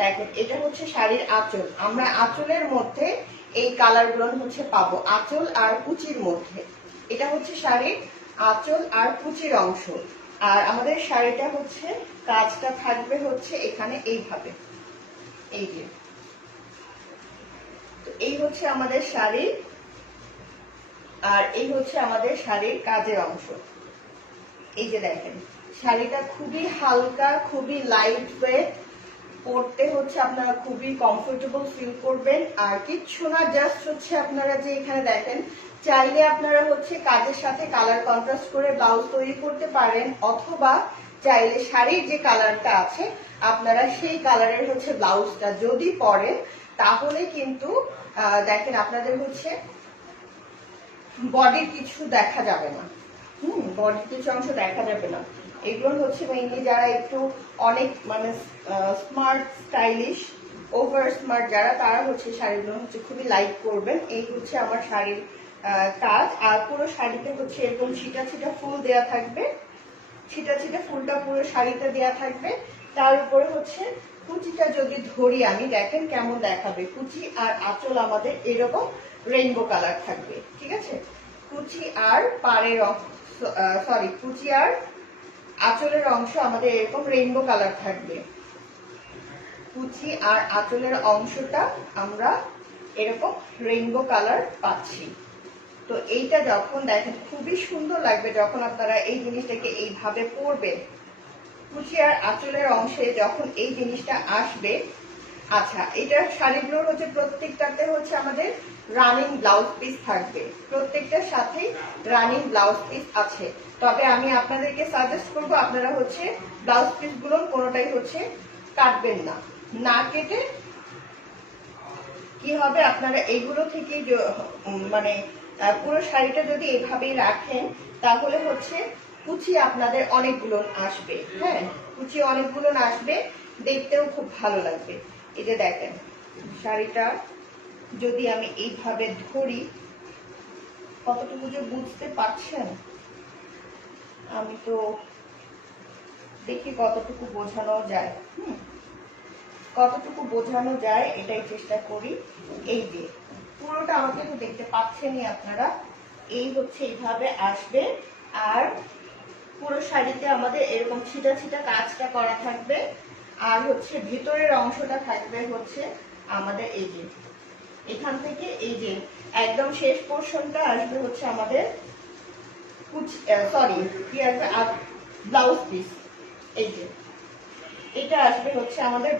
দেখেন এটা হচ্ছে শাড়ির আঁচল। আমরা আঁচলের মধ্যে এই কালার গুলো হচ্ছে পাবো, আঁচল আর কুচির মধ্যে। এটা হচ্ছে শাড়ির আঁচল আর কুচির অংশ। আর আমাদের শাড়িটা হচ্ছে কাজটা থাকবে হচ্ছে এখানে এইভাবে, এই যে। তো এই হচ্ছে আমাদের শাড়ি, আর এই হচ্ছে আমাদের শাড়ির কাজের অংশ। এই যে দেখেন শাড়িটা খুবই হালকা, খুবই লাইট ওয়েট, পরতে হচ্ছে আপনারা খুবই কমফোর্টেবল ফিল করবেন। আর কিচ্ছু না, জাস্ট হচ্ছে আপনারা যে এখানে দেখেন, চাইলে আপনারা হচ্ছে কাজের সাথে কালার কন্ট্রাস্ট করে ব্লাউজ তৈরি করতে পারেন, অথবা চাইলে শাড়ির যে কালারটা আছে আপনারা সেই কালারের হচ্ছে ব্লাউজটা যদি পরেন, তাহলে কিন্তু দেখেন আপনাদের হচ্ছে বডির কিছু দেখা যাবে না। বডির কিছু অংশ দেখা যাবে না। এগুলো হচ্ছে মেইনলি যারা একটু অনেক মানে স্মার্ট স্টাইলিশ ওভার স্মার্ট যারা, তারা হচ্ছে শাড়িগুলো হচ্ছে খুবই লাইক করবেন। এই হচ্ছে আমার শাড়ির কাজ। আর পুরো শাড়িতে হচ্ছে এরকম ছিটা ছিটা ফুল দেয়া থাকবে, ছিটা ছিটা ফুলটা পুরো শাড়িতে দেয়া থাকবে। তার উপরে হচ্ছে কুচিটা যদি ধরি আমি, দেখেন কেমন দেখাবে। কুচি আর আঁচল আমাদের এরকম রেইনবো কালার থাকবে, ঠিক আছে। কুচি আর পাড়ের সরি কুচি আর আঁচলের অংশ আমাদের এরকম রেইনবো কালার থাকবে। কুচি আর আঁচলের অংশটা আমরা এরকম রেইনবো কালার পাচ্ছি। তো এইটা যখন দেখেন খুবই সুন্দর লাগবে যখন আপনারা এই জিনিসটাকে এইভাবে পরবেন। কুচি আর আঁচলের অংশে যখন এই জিনিসটা আসবে। আচ্ছা, এটা শাড়িগুলোর হচ্ছে প্রত্যেকটাতে হচ্ছে আমাদের রানিং ব্লাউজ পিস থাকবে, প্রত্যেকটার সাথেই রানিং ব্লাউজ পিস আছে। তবে আমি আপনাদেরকে সাজেস্ট করব আপনারা হচ্ছে ব্লাউজ পিস গুলো কোনোটাই হচ্ছে কাটবেন না, না কেটে কি হবে আপনারা এইগুলো থেকে মানে পুরো শাড়িটা যদি এভাবেই রাখেন, তাহলে হচ্ছে কুচি আপনাদের অনেকগুলো আসবে। হ্যাঁ, কুচি অনেকগুলো আসবে, দেখতেও খুব ভালো লাগবে। এই যে দেখেন শাড়িটা যদি আমি এইভাবে ধরি, কতটুকু যে বুঝতে পারছেন, আমি তো দেখি কতটুকু বোঝানো যায়। কতটুকু বোঝানো যায় এটাই চেষ্টা করি। এই যে পুরোটা আমাকে তো দেখতে পাচ্ছেনই আপনারা, এই হচ্ছে এইভাবে আসবে। আর পুরো শাড়িতে আমাদের এরকম ছিটা ছিটা কাজটা করা থাকবে। আর হচ্ছে ভিতরের অংশটা থাকবে হচ্ছে আমাদের এই যে এখান থেকে এই যে একদম শেষ পোর্শনটা আসবে হচ্ছে আমাদের সরি কি আসবে ব্লাউজ পিস। এই যে এটা আসবে হচ্ছে আমাদের